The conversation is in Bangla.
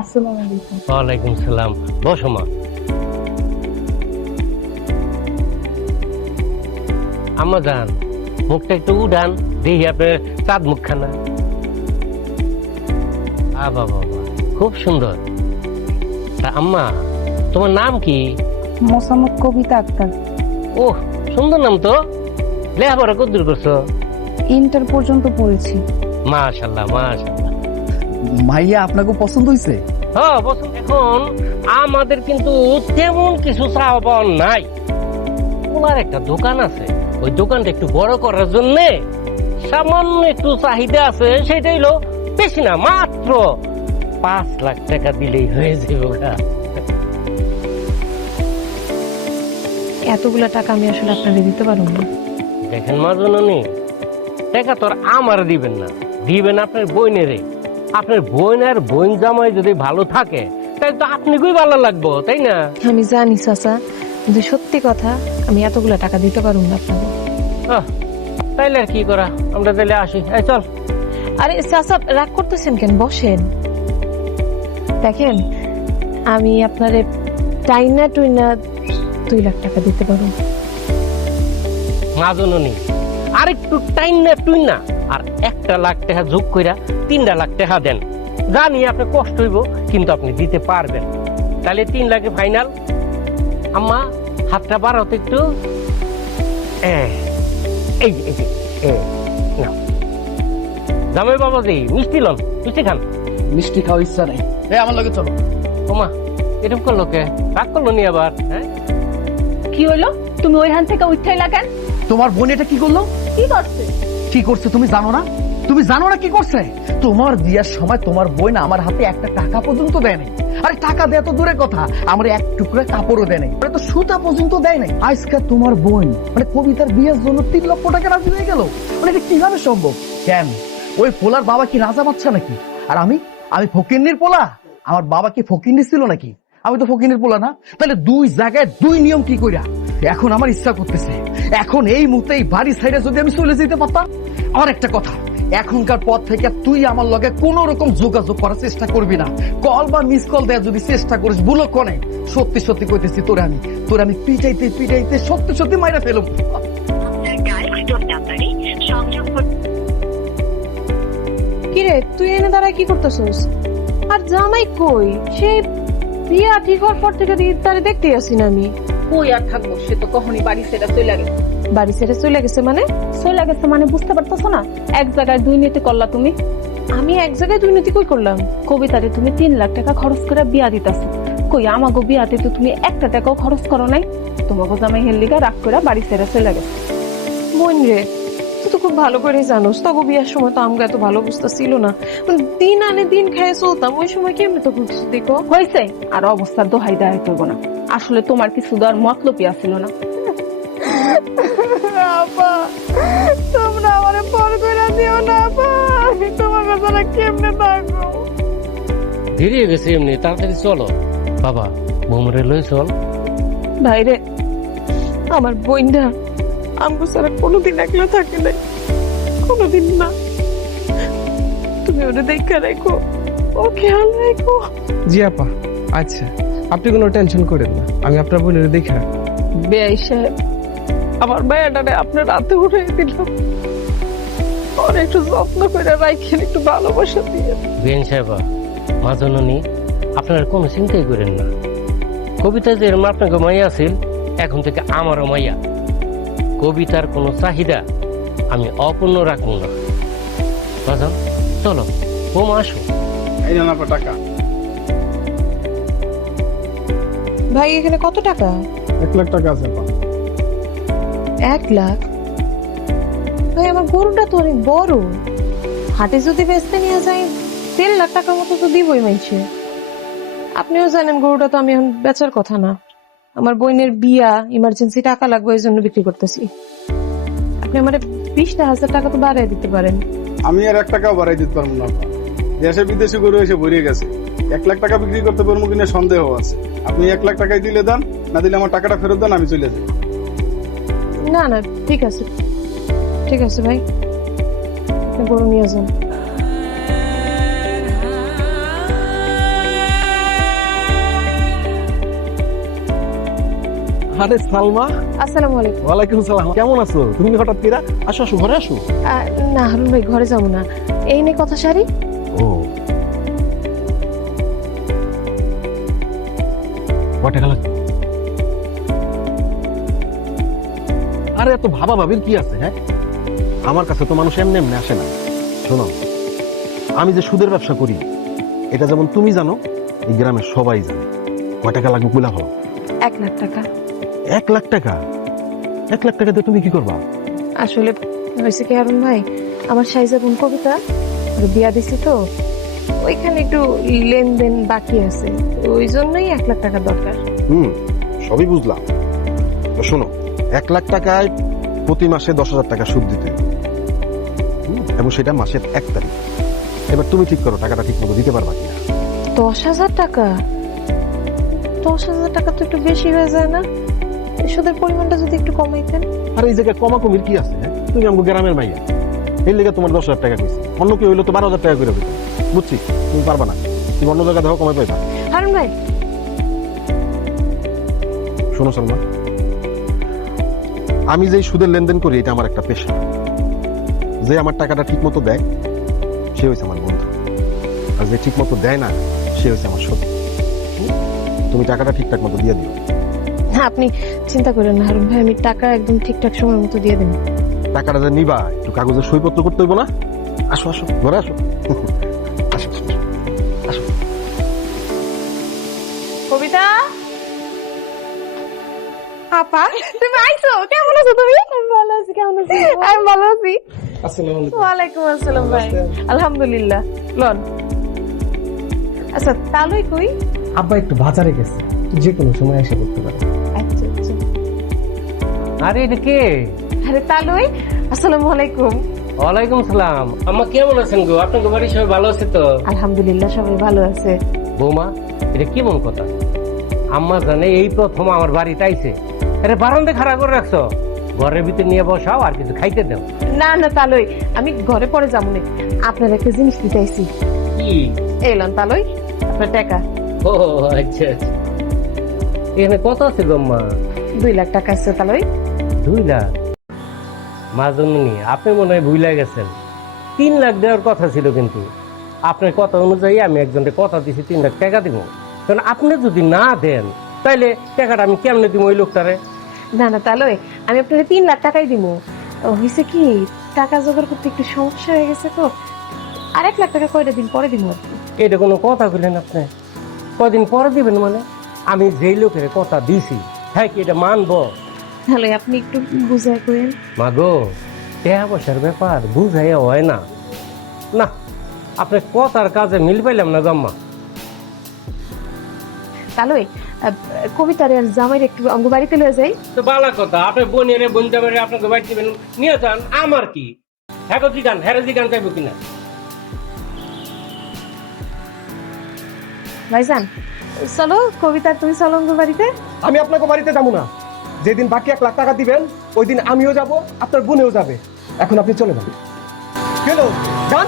আসসালামু আলাইকুম। ওয়ালাইকুম সালাম। বসো মা। আম্মা যান, মুখটা একটু উড়ান, দেখি আপনার চাঁদ মুখখানা। বাবা বাবা, খুব সুন্দর। তা আম্মা, তোমার নাম কি? মোসাম্মদ কবিতা আক্তার। ওহ, সুন্দর নাম তো। লেখাপড়া কদ্দূর করছো? ইন্টার পর্যন্ত পড়েছি। মাশাআল্লাহ মাশাআল্লাহ। মাইয়া আপনাকে পছন্দ হয়েছে? হ্যাঁ পছন্দ। এখন আমাদের কিন্তু তেমন কিছু চাওয়া পাওয়া নাই। ওনার একটা দোকান আছে, ওই দোকানটা একটু বড় করার জন্য সামান্য একটু চাহিদা আছে। সেটাই হলো, বেশি না, মাত্র 5 লাখ টাকা দিলেই হয়ে যাবে। এতগুলা টাকা আমি আসলে আপনাকে দিতে পারবো না। দেখেন মা জননী, টাকা তো আর আমার দিবেন না, দিবেন আপনার বোনেরে। আপনার বোন আর বোন জামাই যদি ভালো থাকে, তাই তো আপনাকেই ভালো লাগবো, তাই না? আমি জানি চাচা, কিন্তু সত্যি কথা, আমি এতগুলা টাকা দিতে পারবো না আপনাকে। তাইলে আর কি করা, আমরা তাইলে আসি। এই চল। আরে চাচা, রাগ করতেছেন কেন? বসেন। দেখেন, আমি আপনারে টাইনা টুইনা 2 লাখ টাকা দিতে পারবো। মা জননী, আরেকটু টাইম না টুই না, আর 1 লাখ টাকা যোগ কইরা 3 লাখ টাকা দেন। জানি আপনি কষ্ট হইব, কিন্তু আপনি দিতে পারবেন। তাহলে 3 লাখে ফাইনাল। আম্মা, হাতটা বাড়াও তো একটু। এই যে, নাও। জামাই বাবাজি, মিষ্টি লন, মিষ্টি খান। মিষ্টি খাওয়ার ইচ্ছা নেই। আমার লগে চলো। ওমা, এরকম করলো কে? রাগ করলো নি আবার? হ্যাঁ, কি হইলো? তুমি ওইখান থেকে উঠাই লাগান। তোমার বোন এটা কি করলো? কি করছে? কি করছে তুমি জানো না? তুমি জানো না কি করছে? তোমার বিয়ার সময় তোমার বোন আমার হাতে একটা টাকা পর্যন্ত দেয় নাই। আরে টাকা দেয় তো দূরের কথা, আমার এক টুকরা কাপড়ও দেয় নাই, তো সুতা পর্যন্ত দেয় নাই। আজকে তোমার বোন মানে কবিতার বিয়ের জন্য 3 লক্ষ টাকা রাজি হয়ে গেল। মানে এটা কিভাবে সম্ভব? কেন ওই পোলার বাবা কি রাজা বাচ্চা নাকি? আর আমি ফকিন্নির পোলা? আমার বাবা কি ফকিন্নি ছিল নাকি? আমি তো ফকিন্নির পোলা না। তাহলে 2 জায়গায় 2 নিয়ম কি কইরা? এখন আমার ইচ্ছা করতেছে, এখন এই মুহূর্তে এই বাড়ি সাইডে যদি আমি চলে যেতে পারতাম। আর একটা কথা, এখনকার পর থেকে তুই আমার লগে কোন রকম যোগাযোগ করার চেষ্টা করবি না। কল বা মিস কল দেওয়ার যদি চেষ্টা করিস, বুলো কনে, সত্যি সত্যি কইতেছি, তোরে আমি পিটাইতে পিটাইতে সত্যি সত্যি মাইরা ফেলব। কিরে, তুই এনে দাঁড়ায় কি করতেছিস? আর জামাই কই? সে বিয়া ঠিক হওয়ার পর থেকে তারে দেখতে আসি না আমি। কই আর থাকবো, সে তো কখনই বাড়ি ছেড়ে চলে গেছে। বাড়ি ছেড়ে চলে গেছে মানে? চলে গেছে মানে বুঝতে পারতেছো না? এক জায়গায় 2 নীতি করলা তুমি। আমি এক জায়গায় দুর্নীতি কই করলাম? কবিতারে তুমি 3 লাখ টাকা খরচ করে বিয়া দিতেছো। কই আমাগো বিয়াতে তো তুমি 1 টাকাও খরচ করো নাই। তোমাকে জামাই হেললিগা রাগ করে বাড়ি ছেড়ে চলে গেছে। বোন রে, তুই তো খুব ভালো করে জানোস, তখন বিয়ার সময় তো আমগা এত ভালো অবস্থা ছিল না। দিন আনে দিন খেয়ে চলতাম, ওই সময় কি আমি তো বুঝছি দেখো। হয়েছে আর অবস্থার দোহাই দেয় করবো না। আসলে তোমার কিছু দেওয়ার মতলবই ছিল না। আপা, তোমরা আমারে পর কইরা দিও না আপা, আমি তোমাকে ছাড়া কেমনে থাকবো? দেরি হয়ে গেছে, এমনি তাড়াতাড়ি চলো। বাবা, বৌমরে লই চল। ভাইরে, আমার বোনটা আমগো ছাড়া কোনোদিন একলা থাকে নাই, কোনোদিন না। তুমি ওটা দেখা রাখো, ও খেয়াল রাখো। জি আপা, আচ্ছা, আপনি কোনো টেনশন করেন না, আমি আপনার বোনের দেখে রাখবো। বেআই সাহেব, আমার মেয়েটারে আপনার রাতে উঠে দিল, ওর একটু যত্ন করে রাখেন, একটু ভালোবাসা দিয়ে। বেন সাহেবা, মা জননী, আপনারা কোনো চিন্তাই করেন না। কবিতা যে আপনাকে মাইয়া আছিল, এখন থেকে আমারও মাইয়া। কবিতার কোনো চাহিদা আমি অপূর্ণ রাখবো না। বাজান, চলো, বোমা আসো। এই নেন আপনার টাকা। ভাই, এখানে কত টাকা? 1 লাখ টাকা আছে আপা। 1 লাখ? ভাই, আমার গরুটা তো অনেক বড়, হাটে যদি বেচতে নিয়ে যাই 3 লাখ টাকার মতো তো দিবই মাইছে। আপনিও জানেন গরুটা তো আমি এখন বেচার কথা না, আমার বোনের বিয়া, ইমার্জেন্সি টাকা লাগবে, এই জন্য বিক্রি করতেছি। আপনি আমার 20,000 টাকা তো বাড়াই দিতে পারেন। আমি আর 1 টাকাও বাড়াই দিতে পারবো না। দেশে বিদেশে গরু এসে ভরিয়ে গেছে, 1 লাখ টাকা বিক্রি করতে পারবো কিনা সন্দেহ আছে। আপনি 1 লাখ টাকাই দিলে দেন, না দিলে আমার টাকাটা ফেরত দেন, আমি চলে যাই। না না, ঠিক আছে, ঠিক আছে ভাই, আপনি গরু নিয়ে যান। আরে সালমা, আসসালামু আলাইকুম। ওয়ালাইকুম সালাম। কেমন আছো তুমি? হঠাৎ করে আসো আসো, ঘরে আসো। না হারুন ভাই, ঘরে যাবো না, এই নিয়ে কথা সারি। ও কয় টাকা লাগবে? আরে এত ভাবা ভাবির কি আছে? হ্যাঁ, আমার কাছে তো মানুষ এমনি এমনি আসে না। শোনো, আমি যে সুদের ব্যবসা করি এটা যেমন তুমি জানো, এই গ্রামের সবাই জানে। কয় টাকা লাগবে বলে ভালো? 1 লাখ টাকা। 1 লাখ টাকা? 1 লাখ টাকা দিয়ে তুমি কি করবা? আসলে হয়েছে কি হারুন ভাই, আমার সাইজা বোন কবিতা, ওর বিয়া দিছি তো, ওইখানে একটু লেনদেন বাকি আছে, ওই জন্যই 1 লাখ টাকা দরকার। সবই বুঝলাম। তো শোনো, 1 লাখ টাকায় প্রতি মাসে 10,000 টাকা সুদ দিতে হবে। এবং সেটা মাসের 1 তারিখ। এবার তুমি ঠিক করো টাকাটা ঠিক মতো দিতে পারবা কিনা। 10,000 টাকা? 10,000 টাকা তো একটু বেশি হয়ে যায় না? সুদের পরিমাণটা যদি একটু কমাইতেন। আর এই জায়গায় কমা কমির কি আছে? হ্যাঁ, তুমি আমাকে গ্রামের মাইয়া, এই লেগে তোমার 10,000 টাকা কইছি। অন্য কেউ হইলে তো 12,000 টাকা করে দিত। বুঝছি তুমি পারবা না, তুমি অন্য জায়গায় দেখো কমাই পাইবা। হারুন ভাই, শোনো সালমা, আমি যেই সুদের লেনদেন করি এটা আমার একটা পেশা। যে আমার টাকাটা ঠিক মতো দেয় সে হয়েছে আমার বন্ধু, আর যে ঠিক মতো দেয় না সে হয়েছে আমার শত্রু। তুমি টাকাটা ঠিকঠাক মতো দিয়ে দিও। না আপনি চিন্তা করেন না হারুন ভাই, আমি টাকা একদম ঠিকঠাক সময় মতো দিয়ে দেব। টাকাটা যে নিবা একটু কাগজে সইপত্র করতে হইব না? আসো আসো, ঘরে আসো। আসো আসো, আসো। কবিতা, আপা তুমি আইছো? কেমন আছো তুমি? আমি ভালো আছি। কেমন আছো? আমি ভালো আছি। আসসালামু আলাইকুম। ওয়ালাইকুম আসসালাম ভাই। আলহামদুলিল্লাহ। লন। আচ্ছা তালুই কই? আব্বা একটু বাজারে গেছে, যে কোনো সময় এসে করতে পারে। আচ্ছা আচ্ছা। আরে এটা কে? আরে তালুই, আসসালামু আলাইকুম। ওয়ালাইকুম সালাম। আম্মা কেমন আছেন গো? আপনার বাড়ি সবাই ভালো আছে তো? আলহামদুলিল্লাহ সবাই ভালো আছে। বৌমা, এটা কেমন কথা? আম্মা জানে এই প্রথম আমার বাড়িতে আইছে, আরে বারান্দা খাড়া করে রাখছো, ঘরের ভিতরে নিয়ে বসাও আর কিছু খাইতে দাও। না না তালুই, আমি ঘরে পরে যাবো না, আপনার একটা জিনিস দিতে আইছি। কি? এলাম তালুই, আপনার টাকা। ও আচ্ছা আচ্ছা। এখানে কত আছে গো আম্মা? 2 লাখ টাকা আছে তালুই। 2 লাখ? মাজনী, আপনি মনে হয় ভুলে গেছেন। 3 লাখ দেওয়ার কথা ছিল, কিন্তু আপনার কথা অনুযায়ী আমি একজনকে কথা দিছি 3 লাখ টাকা দিব। কারণ আপনি যদি না দেন তাইলে টাকাটা আমি কেমনে দিব ওই লোকটারে? না না তালুই, আমি আপনাকে 3 লাখ টাকাই দিব। হয়েছে কি, টাকা জোগাড় করতে একটু সমস্যা হয়ে গেছে তো, আর 1 লাখ টাকা কয়টা দিন পরে দিব আর কি। এটা কোনো কথা বললেন আপনি? কদিন পরে দিবেন মানে? আমি যেই লোকের কথা দিছি হ্যাঁ কি এটা মানবো? তাহলে আপনি একটু বুঝাই করেন। মাগো, টাকা পয়সার ব্যাপার বুঝাইয়া হয় না। না, আপনার কথার কাজে মিল পাইলাম না গম্মা। তালুই, কবিতার আর জামাইয়ের একটু অঙ্গ বাড়িতে লয়ে যাই। তো বালা কথা, আপনি বোনের বোন জামাইরে আপনাকে বাইর দিবেন, নিয়ে যান, আমার কি? হ্যাঁ জিগান, হ্যাঁ জিগান চাইবো কিনা? ভাইজান চলো, কবিতা তুমি চলো অঙ্গ বাড়িতে। আমি আপনাকে বাড়িতে যাবো না। যেদিন বাকি 1 লাখ টাকা দিবেন ওই দিন আমিও যাব, আপনার বোনেও যাবে। এখন আপনি চলে যান। গেল যান।